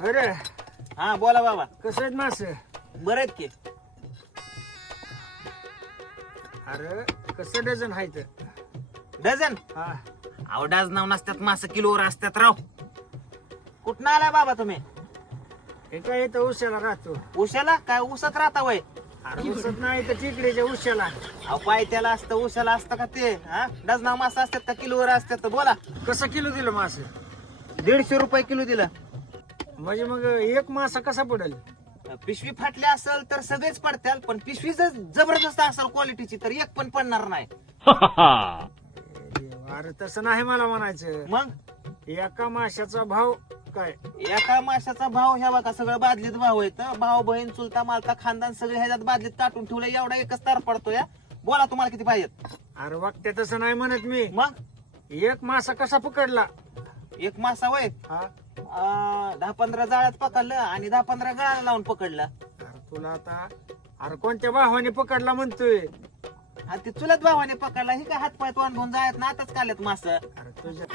अरे. हा बोला बाबा. कसं आहेत मास? बरं आहेत की. अरे कसं डझन आहेत? डझन? हा. अहो डझनाव नसतात मास किलोवर असतात राव. कुठं आलाय बाबा तुम्ही? काय येतं उशाला राहतो? उशाला? काय उसत राहता वय? अरे उसत नाही तर तिकडेच्या उशाला. अहो पाय त्याला असतं उशाला असतं का ते? हा? डझनाव मास असतात का किलोवर असतात तर बोला. कसं किलो दिलं मास? दीडशे रुपये किलो दिलं. म्हणजे मग एक मासा कसा पडेल? पिशवी फाटली असेल तर सगळेच पडतील पण पिशवी जर जबरदस्त असेल क्वालिटीची तर एक पण पडणार नाही. अरे तसं नाही मला म्हणायचं. मग? एका माशाचा भाव काय? एका माशाचा भाव ह्या बघा सगळं बादलीत भाव आहेत. भाव बहीण चुलता मालता खानदान सगळे ह्याच्यात बादलीत काटून ठेवलं एवढा एकच तार पडतो या बोला तुम्हाला किती पाहिजेत. अरे वागते तसं नाही म्हणत मी. मग? एक मासा कसा पकडला? एक मासा वय हा. दहा पंधरा जाळ्यात पकडलं आणि दहा पंधरा गाळा लावून पकडलं. अरे तुला आता अरे कोणत्या भावाने पकडला म्हणतोय? आणि ते चुलत भावाने पकडला. ही काय हात पाय तोंड धुवून जायत ना आताच काढल्यात मास. अरे तुझ्या